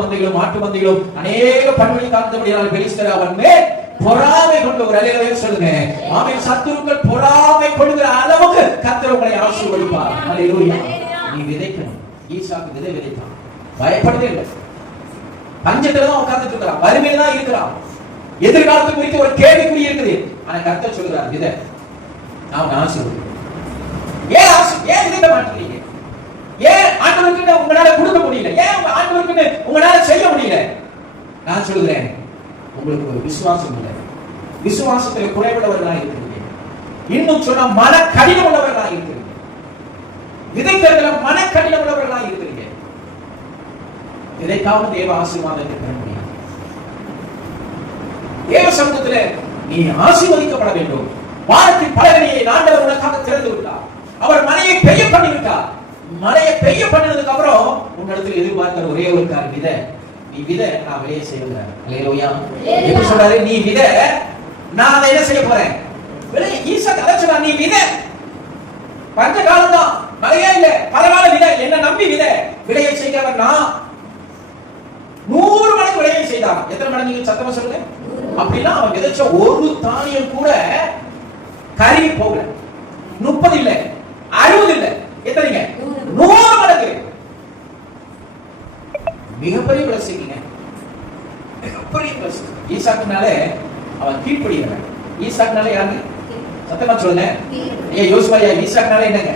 மந்தைகளும் மாட்டு மந்தைகளும் அநேக பண்புகளை காத்தபடியால் பெலிஸ்தர் அவன் மேல் பொறாமை கொண்டு ஒரு அல்லேலூயா சொல்லுங்க. ஆமென். சத்துருக்கள் பொறாமை கொள்ளுகிற அளவுக்கு கர்த்தர் உங்களை ஆசீர்வதிப்பார். அல்லேலூயா. நீ விதைக்கணும். ஈசாக்கு விதை விதைத்தான். பயப்படவே இல்லை. பஞ்சத்துல தான் உட்கார்ந்துட்டு இருக்கிறான், வறுமையில தான் இருக்கிறான், எதிர்காலத்தை குறித்து ஒரு கேள்விக்குறி இருக்குது. ஆனா கர்த்தர் சொல்கிறார் விதை, நான் ஆசீர்வதிக்கிறேன். ஏன் விதைக்க மாட்டீங்க? ஏன் ஆண்டவருக்கு உங்களால கொடுக்க முடியல? ஏன் ஆண்டவருக்கு உங்களால செய்ய முடியல? நான் சொல்கிறேன், உங்களுக்கு ஒரு விசுவாசம் இல்லை. விசுவாசத்தில் குறைவுள்ளவர்களாக இருக்கிறீங்க. இன்னும் சொன்னா மன கடினம் உள்ளவர்களாக இருக்கிறீங்க. விதைக்கிறதுல மன கடினம் உள்ளவர்களாக இருக்கிறீங்க. விதைக்காம தேவ ஆசீர்வாதத்தை பெற முடியும். தேவ சமூகத்தில் நீ ஆசீர்வதிக்கப்பட வேண்டும். வானத்தின் பலகணியை ஆண்டவர் உனக்காக திறந்து விட்டார். அவர் மழையை பெய்ய பண்ணி விட்டார். மழையை பெய்ய பண்ணினதுக்கு அப்புறம் உன்னிடத்தில் எதிர்பார்க்கிற ஒரே ஒரு காரியம் விதை. நீ விதை, நான் வெளியே செய்கிறேன். அல்லேலூயா. எப்படி சொல்றாரு? நீ விதை, நான் அதை என்ன செய்ய போறேன்? வெளியே. ஈசாக்கு அதை சொல்றா, நீ விதை. பஞ்ச காலம் தான், மழையே இல்லை, பரவாயில்ல விதை, என்ன நம்பி விதை. விளையை செய்கிறவர் நான் 100 மடங்கு விளையை செய்தான். எத்தனை மடங்கு சத்தமா சொல்லுங்க? அப்படின்னா அவன் விதைச்ச ஒரு தானியம் கூட கருகி போகல. 30 இல்ல, 60 இல்ல, எத்தனைங்க? 100 மடங்கு. மிகப்பெரிய பிளஸிங்க, மிகப்பெரிய பிளஸ். ஈசாக்குனாலே அவன் கீழ்ப்படிகிறவன். ஈசாக்குனாலே யாருங்க? சத்தமா சொல்லுங்க. ஏன் யோசுவாயா, ஈசாக்குனாலே என்னங்க?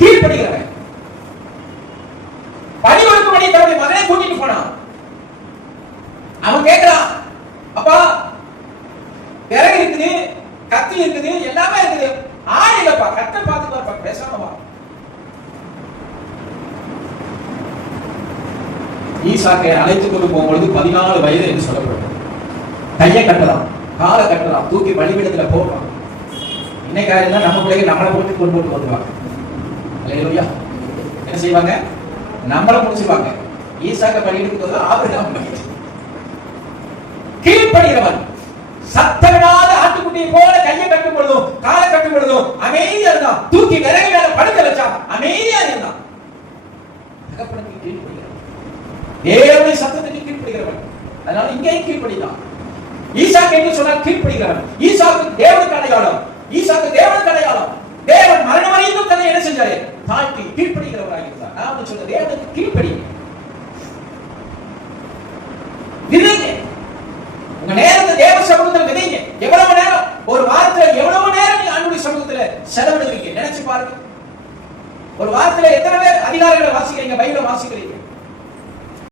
கீழ்ப்படிகிறவன். பணி ஒழுக்கு மணி தன்னுடைய மகனை கூட்டிட்டு போனான். அவன் கேட்கிறான், அப்பா விறகு இருக்குது, கத்தி இருக்குது, எல்லாமே இருக்குது, ஆள் இல்லப்பா, கத்தை பார்த்துப்பா, பேசாம வா. ஈசாக்கை அழைத்துக் கொண்டு போகும்பொழுது 14 வயது என்று சொல்லப்படும். கையை கட்டலாம், காலை கட்டலாம், தூக்கி பலிபீடத்துல போடலாம். இன்னைக்கு இருந்தா நம்ம பிள்ளைங்க நம்மளை போட்டு கொண்டு வந்துருவாங்க. அல்லேலூயா. என்ன செய்வாங்க? நம்மளை முடிச்சுவாங்க. ஈசாக்க பலியிடுறது ஆபிரகாம். கீழ்ப்படுகிறவன் சத்தமிடாத ஆட்டுக்குட்டியை போல கையை கட்டும் பொழுதும் காலை கட்டும் பொழுதும் அமைதியா இருந்தான். தூக்கி விறகு மேல படுக்க வச்சா அமைதியா இருந்தான். தகப்பனுக்கு கீழ்ப்படுகிறவன், தேவனுடைய சத்தத்துக்கு கீழ்ப்படுகிறவன். அதனால இங்கேயும் கீழ்ப்படிதான். ஈசாக்கு என்று சொன்னால் கீழ்ப்படுகிறவன். ஈசாக்கு தேவனுக்கு அடையாளம். ஈசாக்கு தேவனுக்கு அடையாளம். தேவன் மரணம் வரைக்கும் தன்னை என்ன செஞ்சாரு? தாழ்த்தி கீழ்ப்படுகிறவராக இருந்தார். நான் சொல்ற தேவனுக்கு கீழ்ப்படி. விதைங்க. உங்க நேரத்தை தேவ சமூகத்தில் விதைங்க. எவ்வளவு நேரம், ஒரு வாரத்துல எவ்வளவு நேரம் நீங்க ஆண்டவருடைய சமூகத்துல செலவிடுவீங்க? நினைச்சு பாருங்க. ஒரு வாரத்துல எத்தனை பேர் அதிகாரங்களை வாசிக்கிறீங்க, பைபிளை வாசிக்கிறீங்க?